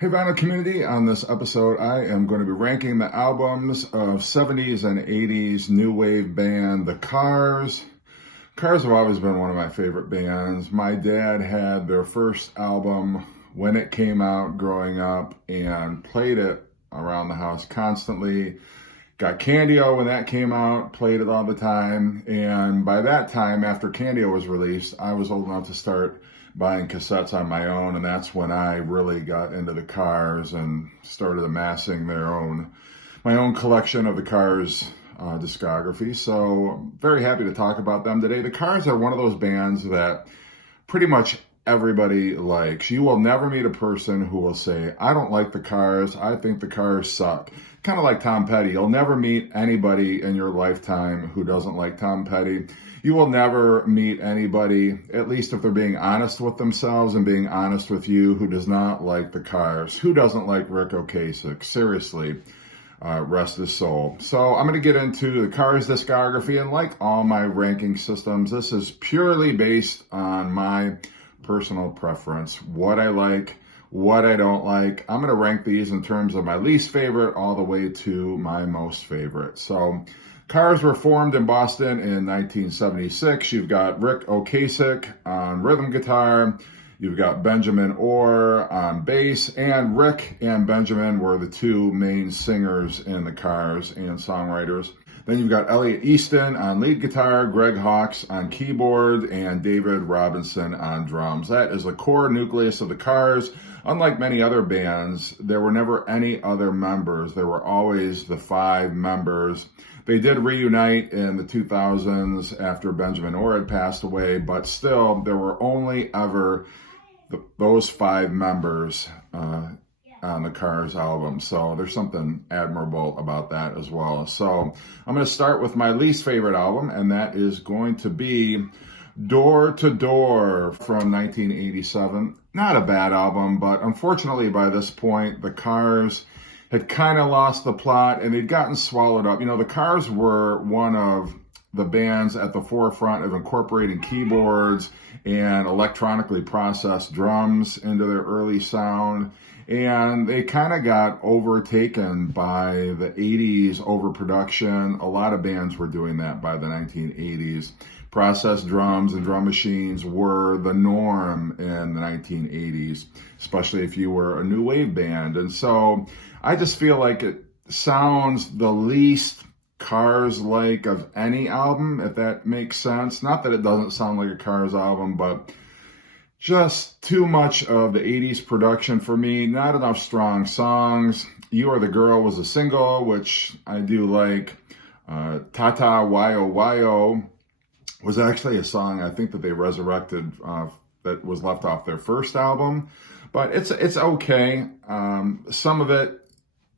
Hey vinyl community, on this episode I am going to be ranking the albums of 70s and 80s new wave band The Cars. Cars have always been one of my favorite bands. My dad had their first album when it came out growing up and played it around the house constantly. Got Candy-O when that came out, played it all the time, and by that time, after Candy-O was released, I was old enough to start buying cassettes on my own, and that's when I really got into the Cars and started amassing my own collection of the Cars discography. So I'm very happy to talk about them today. The Cars are one of those bands that pretty much everybody likes. You will never meet a person who will say, I don't like the Cars, I think the Cars suck. Kind of like Tom Petty. You'll never meet anybody in your lifetime who doesn't like Tom Petty. You will never meet anybody, at least if they're being honest with themselves and being honest with you, who does not like the Cars. Who doesn't like Rick Ocasek? Seriously, rest his soul. So I'm going to get into the Cars discography, and like all my ranking systems, this is purely based on my personal preference, what I like, what I don't like. I'm going to rank these in terms of my least favorite all the way to my most favorite. So Cars were formed in Boston in 1976. You've got Rick Ocasek on rhythm guitar. You've got Benjamin Orr on bass, and Rick and Benjamin were the two main singers in the Cars and songwriters. Then you've got Elliot Easton on lead guitar, Greg Hawkes on keyboard, and David Robinson on drums. That is the core nucleus of the Cars. Unlike many other bands, there were never any other members. There were always the five members. They did reunite in the 2000s after Benjamin Orr had passed away, but still, there were only ever those five members on the Cars album. So there's something admirable about that as well. So I'm going to start with my least favorite album, and that is going to be Door to Door from 1987. Not a bad album, but unfortunately by this point, the Cars had kind of lost the plot and they'd gotten swallowed up. You know, the Cars were one of the bands at the forefront of incorporating keyboards and electronically processed drums into their early sound. And they kind of got overtaken by the 80s overproduction. A lot of bands were doing that by the 1980s. Processed drums and drum machines were the norm in the 1980s, especially if you were a new wave band. And so I just feel like it sounds the least Cars-like of any album, if that makes sense. Not that it doesn't sound like a Cars album, but just too much of the 80s production for me. Not enough strong songs. You Are the Girl was a single, which I do like. Tata Wayo Wayo was actually a song I think that they resurrected that was left off their first album. But it's okay. Some of it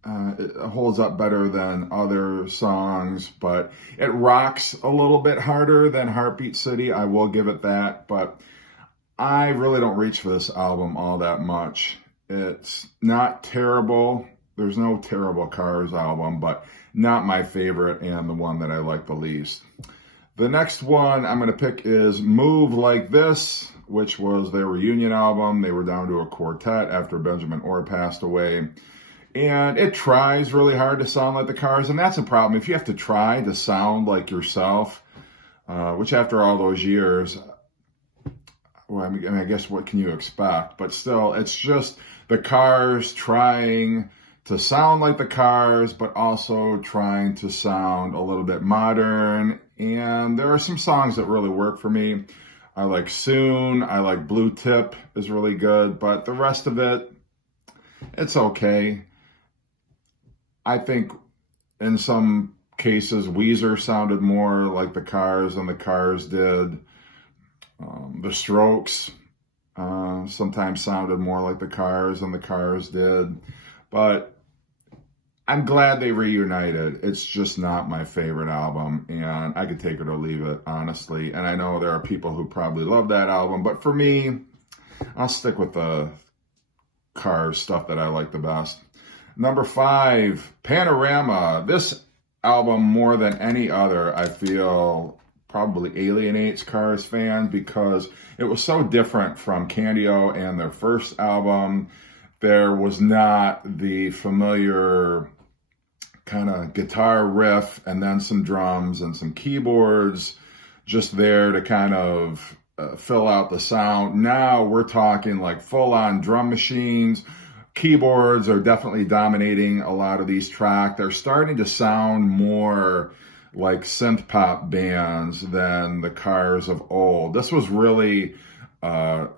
holds up better than other songs, but it rocks a little bit harder than Heartbeat City. I will give it that, but I really don't reach for this album all that much. It's not terrible. There's no terrible Cars album, but not my favorite and the one that I like the least. The next one I'm going to pick is Move Like This, which was their reunion album. They were down to a quartet after Benjamin Orr passed away. And it tries really hard to sound like the Cars, and that's a problem. If you have to try to sound like yourself, which after all those years, well, I mean, I guess what can you expect? But still, it's just the Cars trying to sound like the Cars, but also trying to sound a little bit modern. And there are some songs that really work for me. I like Soon. I like Blue Tip is really good, but the rest of it, it's okay. I think in some cases, Weezer sounded more like the Cars than the Cars did. The Strokes sometimes sounded more like the Cars than the Cars did. But I'm glad they reunited. It's just not my favorite album, and I could take it or leave it, honestly. And I know there are people who probably love that album, but for me, I'll stick with the Cars stuff that I like the best. Number 5, Panorama. This album, more than any other, I feel probably alienates Cars fans because it was so different from Candy-O and their first album. there was not the familiar kind of guitar riff and then some drums and some keyboards just there to kind of fill out the sound. Now we're talking like full-on drum machines. Keyboards are definitely dominating a lot of these tracks. They're starting to sound more like synth pop bands than the Cars of old. This was really a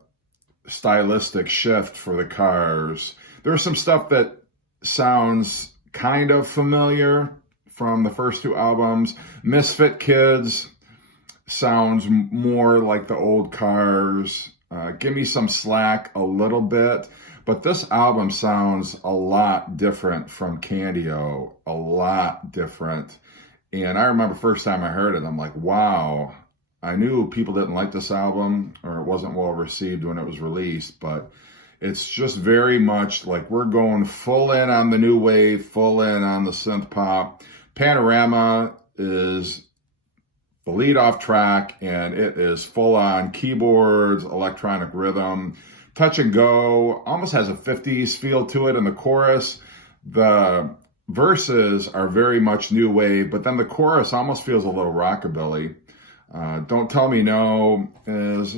stylistic shift for the Cars. There's some stuff that sounds kind of familiar from the first two albums. Misfit Kids sounds more like the old Cars. Give Me Some Slack a little bit. But this album sounds a lot different from Candy-O, a lot different. And I remember first time I heard it, I'm like, wow. I knew people didn't like this album, or it wasn't well received when it was released, but it's just very much like we're going full in on the new wave, full in on the synth pop. Panorama is the lead-off track, and it is full-on keyboards, electronic rhythm. Touch and Go almost has a 50s feel to it in the chorus. The verses are very much new wave, but then the chorus almost feels a little rockabilly. Don't Tell Me No is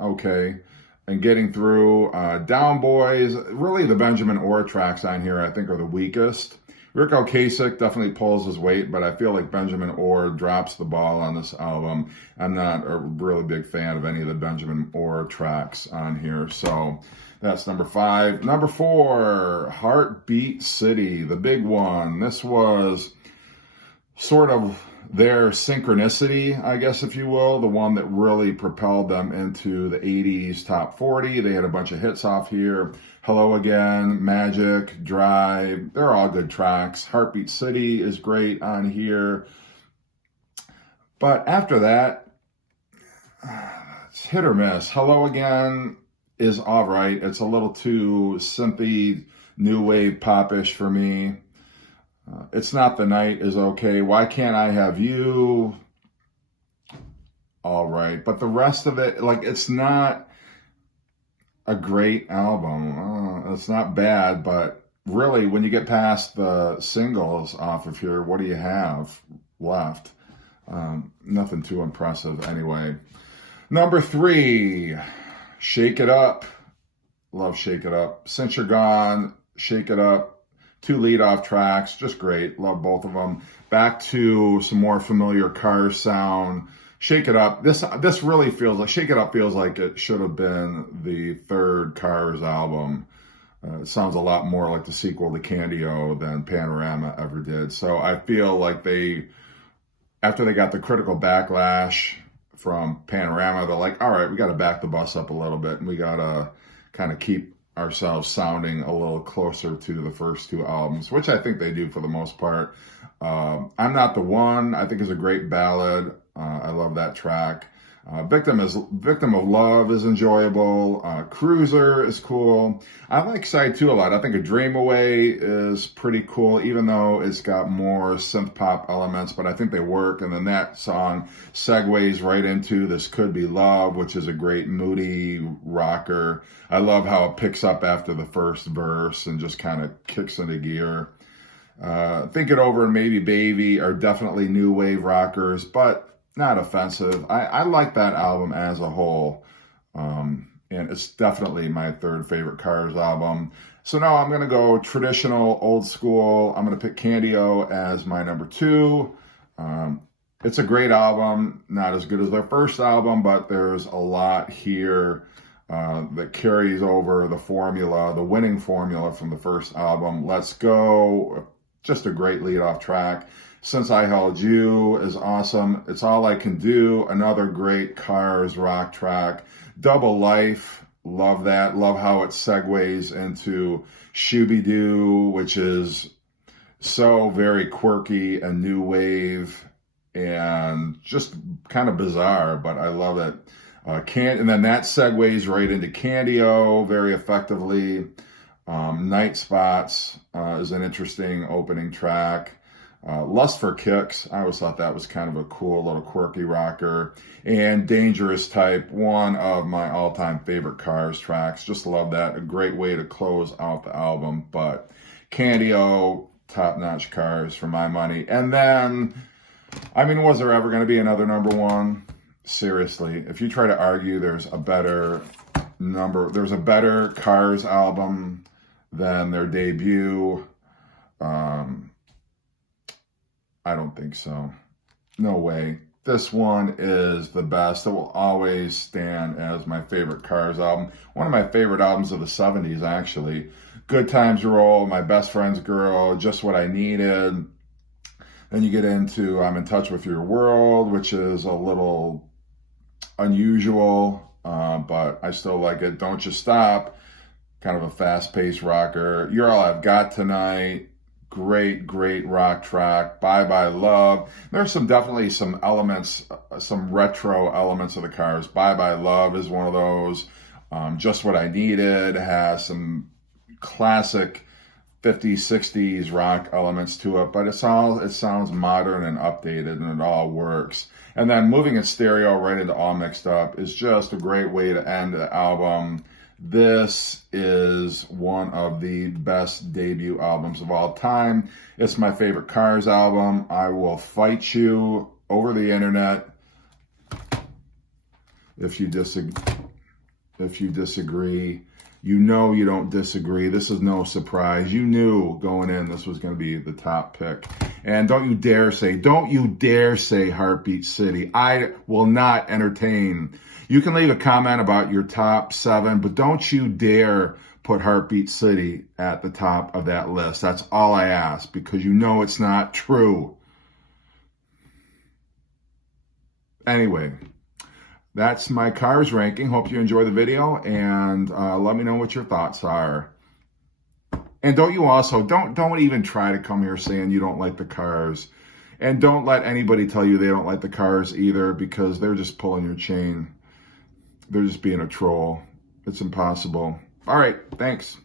okay. And Getting Through, Down Boys, really the Benjamin Orr tracks on here I think are the weakest. Rick Ocasek definitely pulls his weight, but I feel like Benjamin Orr drops the ball on this album. I'm not a really big fan of any of the Benjamin Orr tracks on here, so that's number 5. Number 4, Heartbeat City, the big one. This was sort of their synchronicity, I guess, if you will, the one that really propelled them into the 80s top 40. They had a bunch of hits off here. Hello Again, Magic, Drive, they're all good tracks. Heartbeat City is great on here. But after that, it's hit or miss. Hello Again is all right. It's a little too synthy, new wave popish for me. It's Not the Night is okay. Why Can't I Have You? All right. But the rest of it, like, it's not a great album. It's not bad, but really, when you get past the singles off of here, what do you have left? Nothing too impressive anyway. Number 3, Shake It Up. Love Shake It Up. Since You're Gone, Shake It Up. 2 lead-off tracks, just great. Love both of them. Back to some more familiar Cars sound. Shake It Up. This really feels like, Shake It Up feels like it should have been the third Cars album. It sounds a lot more like the sequel to Candy-O than Panorama ever did. So I feel like after they got the critical backlash from Panorama, they're like, all right, we got to back the bus up a little bit, and we got to kind of keep ourselves sounding a little closer to the first 2 albums, which I think they do for the most part. I'm Not the One, I think, is a great ballad. I love that track. Victim of Love is enjoyable. Cruiser is cool. I like Side 2 a lot. I think A Dream Away is pretty cool, even though it's got more synth pop elements, but I think they work. And then that song segues right into This Could Be Love, which is a great moody rocker. I love how it picks up after the first verse and just kind of kicks into gear. Think It Over and Maybe Baby are definitely new wave rockers, but not offensive. I like that album as a whole. And it's definitely my 3rd favorite Cars album. So now I'm going to go traditional, old school. I'm going to pick Candy-O as my number 2. It's a great album. Not as good as their first album, but there's a lot here that carries over the formula, the winning formula from the first album. Let's Go. Just a great lead-off track. Since I Held You is awesome. It's All I Can Do, another great Cars rock track. Double Life, love that. Love how it segues into Shooby-Doo, which is so very quirky and new wave and just kind of bizarre, but I love it. And then that segues right into Candy-O very effectively. Night Spots is an interesting opening track. Lust for Kicks, I always thought that was kind of a cool little quirky rocker. And Dangerous Type, one of my all-time favorite Cars tracks. Just love that. A great way to close out the album. But Candy-O, top-notch Cars for my money. And then, I mean, was there ever going to be another number one? Seriously, if you try to argue there's a better Cars album than their debut, I don't think so. No way. This one is the best. It will always stand as my favorite Cars album. One of my favorite albums of the 70s, actually. Good Times Roll, My Best Friend's Girl, Just What I Needed. Then you get into I'm in Touch with Your World, which is a little unusual, but I still like it. Don't You Stop, kind of a fast-paced rocker. You're All I've Got Tonight. Great, great rock track. Bye Bye Love. There's definitely some elements, some retro elements of the Cars. Bye Bye Love is one of those. Just What I Needed has some classic 50s, 60s rock elements to it, but it sounds modern and updated, and it all works. And then Moving in Stereo right into All Mixed Up is just a great way to end the album. This is one of the best debut albums of all time. It's my favorite Cars album. I will fight you over the internet if you disagree. You know you don't disagree. This is no surprise. You knew going in this was going to be the top pick. And don't you dare say Heartbeat City. I will not entertain. You can leave a comment about your top 7, but don't you dare put Heartbeat City at the top of that list. That's all I ask, because you know it's not true. Anyway, that's my Cars ranking. Hope you enjoy the video, and let me know what your thoughts are. And don't even try to come here saying you don't like the Cars. And don't let anybody tell you they don't like the Cars either, because they're just pulling your chain. They're just being a troll. It's impossible. All right, thanks.